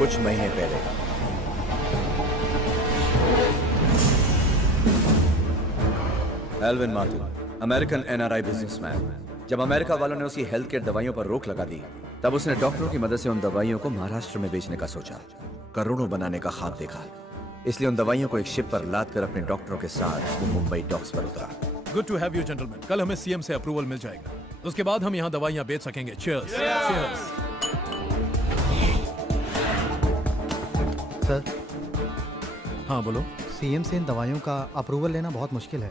कुछ महीने पहले Alvin Martin, American NRI businessman, जब अमेरिका वालों ने उसकी हेल्थ केयर दवाइयों पर रोक लगा दी, तब उसने डॉक्टरों की मदद से उन दवाइयों को महाराष्ट्र में बेचने का सोचा। करोड़ों बनाने का ख्वाब देखा, इसलिए उन दवाइयों को एक शिप पर लाद कर अपने डॉक्टरों के साथ वो मुंबई डॉक्स पर उतरा। Good to have you gentleman. कल हमें सीएम से अप्रूवल मिल जाएगा, उसके बाद हम यहाँ दवाइयाँ बेच सकेंगे। चीयर्स। चीयर्स। सर, हाँ बोलो। सीएम से इन दवाइयों का अप्रूवल लेना बहुत मुश्किल है।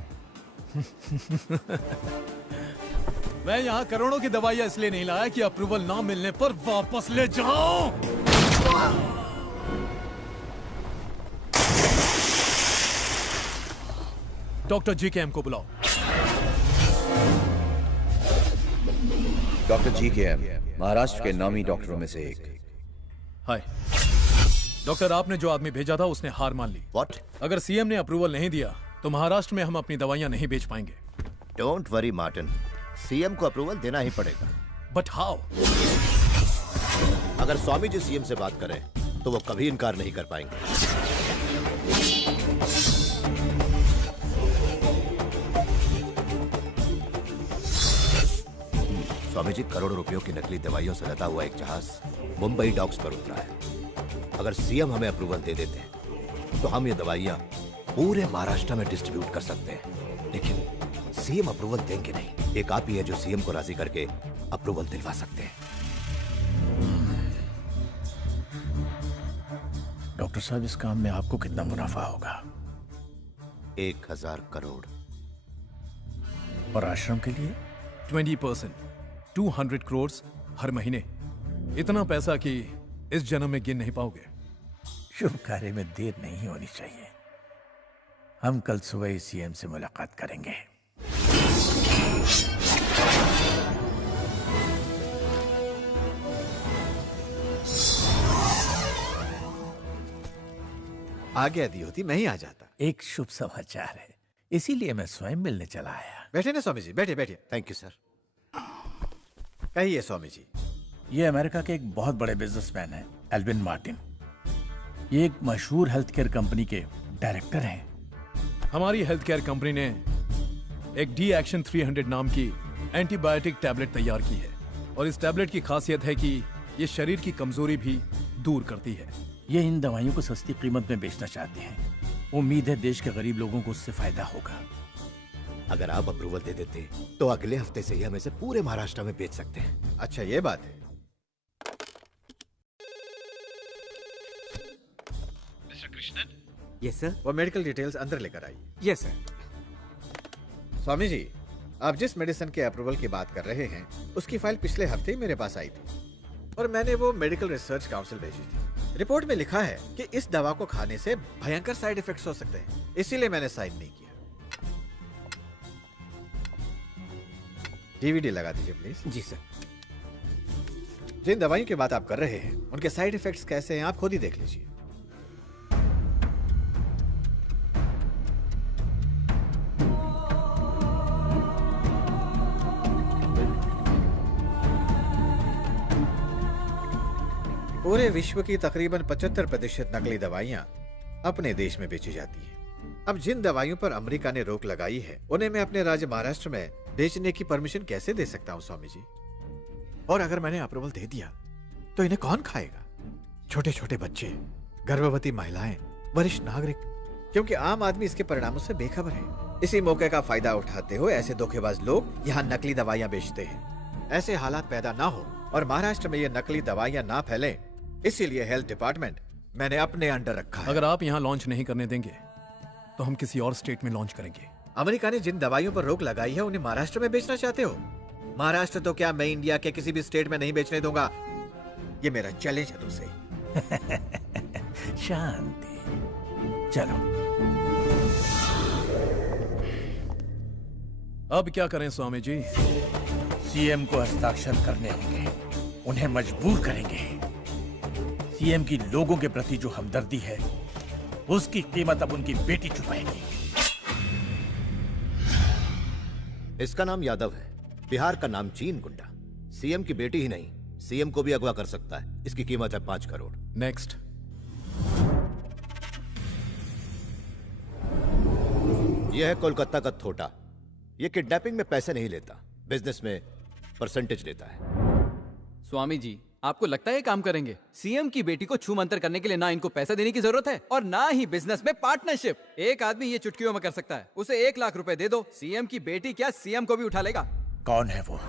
मैं यहाँ करोड़ों की दवाइयाँ इसलिए नहीं लाया कि अप्रूवल ना मिलने पर वापस ले जाऊं। डॉक्टर GKM को बुलाओ। डॉक्टर GKM महाराष्ट्र के नामी डॉक्टरों में से एक। हाय डॉक्टर, आपने जो आदमी भेजा था उसने हार मान ली। What? अगर सीएम ने अप्रूवल नहीं दिया तो महाराष्ट्र में हम अपनी दवाइयाँ नहीं बेच पाएंगे। डोंट वरी मार्टिन, सीएम को अप्रूवल देना ही पड़ेगा। But how? अगर स्वामी जी सीएम से बात करें तो वो कभी इनकार नहीं कर पाएंगे। स्वामी जी, करोड़ों रुपयों की नकली दवाइयों से लदा हुआ एक जहाज मुंबई डॉक्स पर उतरा है। अगर सीएम हमें अप्रूवल दे देते हैं तो हम ये दवाइयां पूरे महाराष्ट्र में डिस्ट्रीब्यूट कर सकते हैं, लेकिन सीएम अप्रूवल देंगे नहीं। एक आप ही है जो सीएम को राजी करके अप्रूवल दिलवा सकते हैं। डॉक्टर साहब, इस काम में आपको कितना मुनाफा होगा? 1000 करोड़। और आश्रम के लिए 20%, 200 करोड़ हर महीने। इतना पैसा कि इस जन्म में गिन नहीं पाओगे। शुभ कार्य में देर नहीं होनी चाहिए। हम कल सुबह ही सीएम से मुलाकात करेंगे। आज्ञा दी होती मैं ही आ जाता। एक शुभ समाचार है, इसीलिए मैं स्वयं मिलने चला आया। बैठे ना स्वामी जी, बैठे बैठे। Thank you sir. कहिए स्वामी जी। ये अमेरिका के एक बहुत बड़े बिजनेसमैन हैं, एल्विन मार्टिन। ये एक मशहूर हेल्थ केयर कंपनी के डायरेक्टर हैं। हमारी हेल्थ केयर कंपनी ने एक डी एक्शन 300 नाम की एंटीबायोटिक टैबलेट तैयार की है, और इस टैबलेट की खासियत है कि ये शरीर की कमजोरी भी दूर करती है। ये इन दवाइयों को सस्ती कीमत में बेचना चाहते हैं। उम्मीद है देश के गरीब लोगों को उससे फायदा होगा। अगर आप अप्रूवल दे देते तो अगले हफ्ते से ही हम इसे पूरे महाराष्ट्र में बेच सकते हैं। अच्छा ये बात है। मिस्टर कृष्णन। Yes sir. वो मेडिकल डिटेल्स अंदर लेकर आइए। Yes sir. स्वामी जी, आप जिस मेडिसिन के अप्रूवल की बात कर रहे हैं उसकी फाइल पिछले हफ्ते ही मेरे पास आई थी, और मैंने वो मेडिकल रिसर्च काउंसिल भेजी थी। रिपोर्ट में लिखा है कि इस दवा को खाने से भयंकर साइड इफेक्ट्स हो सकते हैं, इसीलिए मैंने साइन नहीं किया। डीवीडी लगा दीजिए प्लीज। Ji sir. जिन दवाइयों की बात आप कर रहे हैं उनके साइड इफेक्ट्स कैसे हैं आप खुद ही देख लीजिए। पूरे विश्व की तकरीबन 75% नकली दवाइयां अपने देश में बेची जाती हैं। अब जिन दवाइयों पर अमेरिका ने रोक लगाई है उन्हें मैं अपने राज्य महाराष्ट्र में बेचने की परमिशन कैसे दे सकता हूं स्वामी जी? और अगर मैंने अप्रूवल दे दिया तो इन्हें कौन खाएगा? छोटे छोटे बच्चे, गर्भवती महिलाएं, वरिष्ठ नागरिक, क्योंकि आम आदमी इसके परिणामों से बेखबर है। इसी मौके का फायदा उठाते हुए ऐसे धोखेबाज लोग यहाँ नकली दवाइयाँ बेचते हैं। ऐसे हालात पैदा ना हो और महाराष्ट्र में ये नकली दवाइयाँ ना फैले, इसीलिए हेल्थ डिपार्टमेंट मैंने अपने अंडर रखा है। अगर आप यहाँ लॉन्च नहीं करने देंगे तो हम किसी और स्टेट में लॉन्च करेंगे। अमेरिका ने जिन दवाइयों पर रोक लगाई है उन्हें महाराष्ट्र में बेचना चाहते हो? महाराष्ट्र तो क्या, मैं इंडिया के किसी भी स्टेट में नहीं बेचने दूंगा। ये मेरा चैलेंज है तुमसे। शांति। चलो। अब क्या करें स्वामी जी? सीएम को हस्ताक्षर करने होंगे, उन्हें मजबूर करेंगे। सीएम की लोगों के प्रति जो हमदर्दी है उसकी कीमत अब उनकी बेटी चुकाएगी। इसका नाम यादव है, बिहार का नाम चीन गुंडा। सीएम की बेटी ही नहीं, सीएम को भी अगवा कर सकता है। इसकी कीमत है 5 करोड़। नेक्स्ट। यह है कोलकाता का थोटा। यह किडनैपिंग में पैसे नहीं लेता, बिजनेस में परसेंटेज लेता है। स्वामी जी, आपको लगता है ये काम करेंगे? सीएम की बेटी को छू मंतर करने के लिए ना इनको पैसा देने की जरूरत है और ना ही बिजनेस में पार्टनरशिप। एक आदमी ये चुटकियों में कर सकता है। उसे 1 लाख रुपए दे दो, सीएम की बेटी क्या सीएम को भी उठा लेगा। कौन है वो?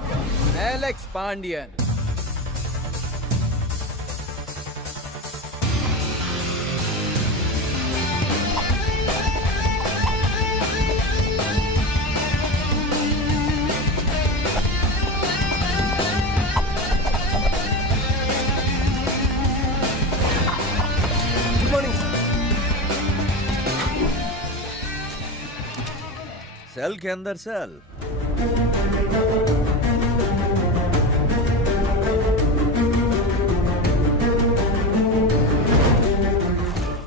एलेक्स पांडियन। सेल के अंदर सेल।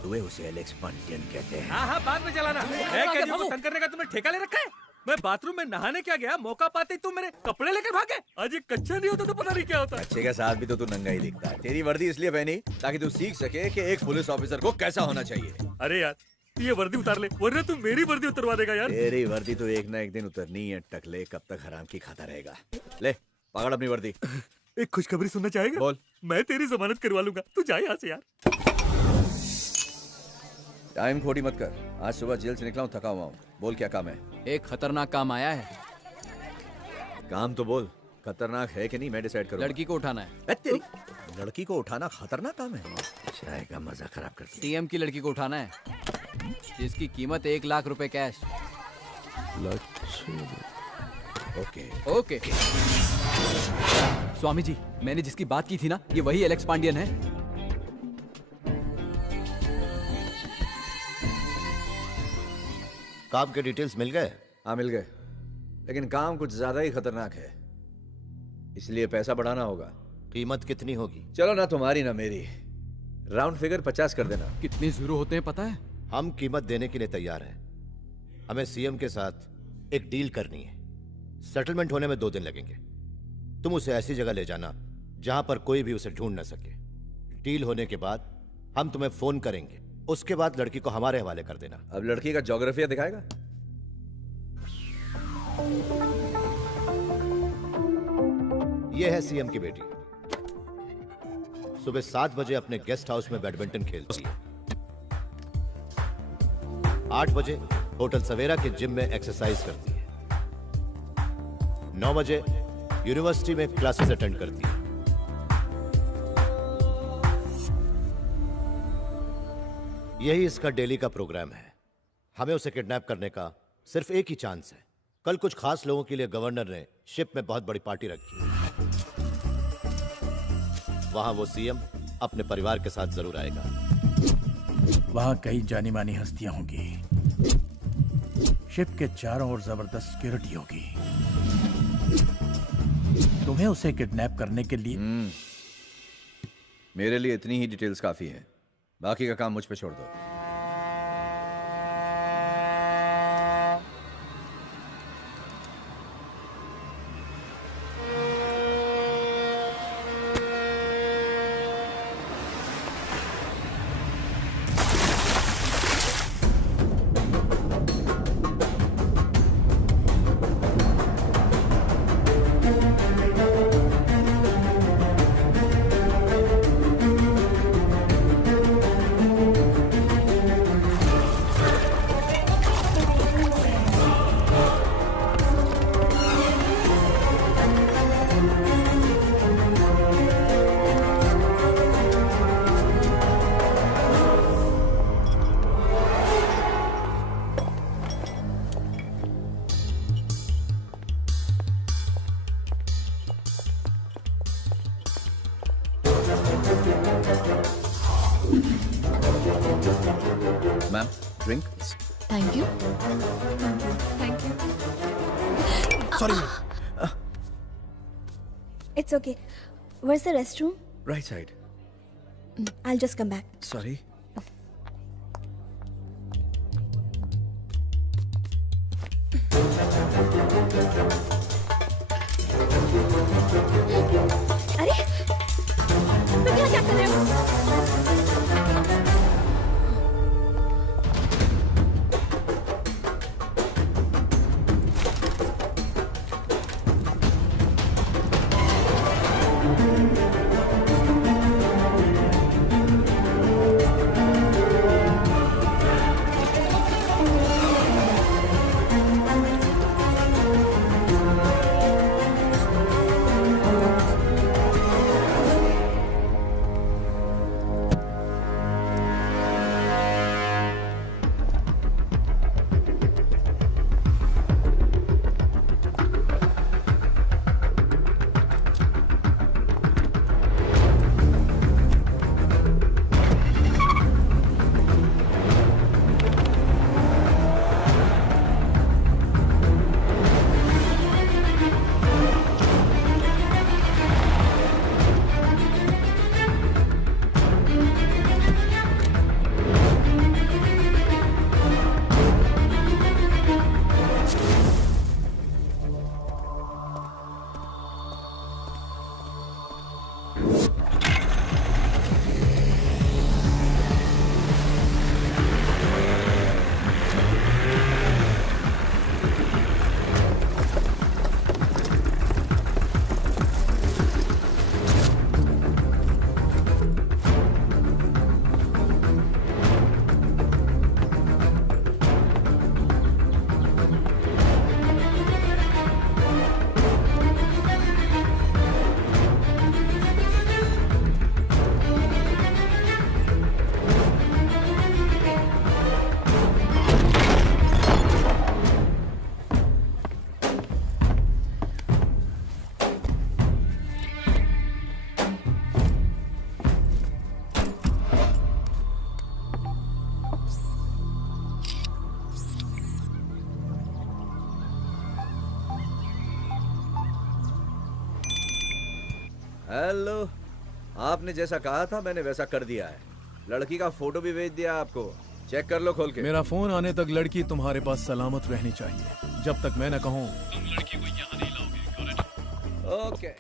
तुम्हें उसे एलेक्स पांडियन कहते हैं। हाँ बाद में चलाना। कैदियों को तंग करने का तुमने ठेका ले रखा है? मैं बाथरूम में नहाने क्या गया, मौका पाते ही तुम मेरे कपड़े लेकर भागे। आज ये कच्चा नहीं होता तो पता नहीं क्या होता। अच्छे के साथ भी तो तू नंगा ही दिखता है। तेरी वर्दी इसलिए पहनी ताकि तू सीख सके कि एक पुलिस ऑफिसर को कैसा होना चाहिए। अरे यार ये वर्दी उतार ले, वरना तू मेरी वर्दी उतरवा देगा यार। तेरी वर्दी तो एक ना एक दिन उतरनी है टकले। कब तक हराम की खाता रहेगा? ले पकड़ अपनी वर्दी। एक खुशखबरी सुनना चाहेगा? बोल। मैं तेरी जमानत करवा लूंगा, तू जा यहाँ से यार। टाइम खोटी मत कर। आज सुबह जेल से निकला हूँ, थका हुआ हूँ। बोल क्या काम है? एक खतरनाक काम आया है। काम तो बोल। खतरनाक है कि नहीं मैं डिसाइड करूँ। लड़की को उठाना है। तेरी लड़की को उठाना खतरनाक काम है? चाय का मजा खराब कर दिया। सीएम की लड़की को उठाना है, जिसकी कीमत 1 लाख रुपए cash. Okay okay. Swami ji, मैंने जिसकी बात की थी ना, ये वही एलेक्स पांडियन है। काम के डिटेल्स मिल गए? हाँ मिल गए, लेकिन काम कुछ ज्यादा ही खतरनाक है, इसलिए पैसा बढ़ाना होगा। कीमत कितनी होगी? चलो ना तुम्हारी ना मेरी, राउंड फिगर 50 कर देना। कितने जीरो होते हैं पता है? हम कीमत देने के लिए तैयार हैं। हमें सीएम के साथ एक डील करनी है। सेटलमेंट होने में 2 दिन लगेंगे। तुम उसे ऐसी जगह ले जाना जहां पर कोई भी उसे ढूंढ न सके। डील होने के बाद हम तुम्हें फोन करेंगे, उसके बाद लड़की को हमारे हवाले कर देना। अब लड़की का ज्योग्राफिया दिखाएगा? यह है सीएम की बेटी। सुबह 7 बजे अपने गेस्ट हाउस में बैडमिंटन खेलती है। 8 बजे होटल सवेरा के जिम में एक्सरसाइज करती है। 9 बजे यूनिवर्सिटी में क्लासेस अटेंड करती है। यही इसका डेली का प्रोग्राम है। हमें उसे किडनैप करने का सिर्फ एक ही चांस है। कल कुछ खास लोगों के लिए गवर्नर ने शिप में बहुत बड़ी पार्टी रखी है। वहां वो सीएम अपने परिवार के साथ जरूर आएगा। वहां कई जानी मानी हस्तियां होंगी। शिप के चारों ओर जबरदस्त सिक्योरिटी होगी। तुम्हें उसे किडनैप करने के लिए मेरे लिए इतनी ही डिटेल्स काफी है, बाकी का काम मुझ पे छोड़ दो। Ma'am drink. Thank you. Thank you. Sorry It's okay. Where's the restroom? Right side. I'll just come back. Sorry. अरे क्या कर रहे हो? हेलो, आपने जैसा कहा था मैंने वैसा कर दिया है। लड़की का फोटो भी भेज दिया आपको, चेक कर लो खोल के। मेरा फोन आने तक लड़की तुम्हारे पास सलामत रहनी चाहिए। जब तक मैं न कहूँ ओके।